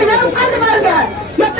Ano ba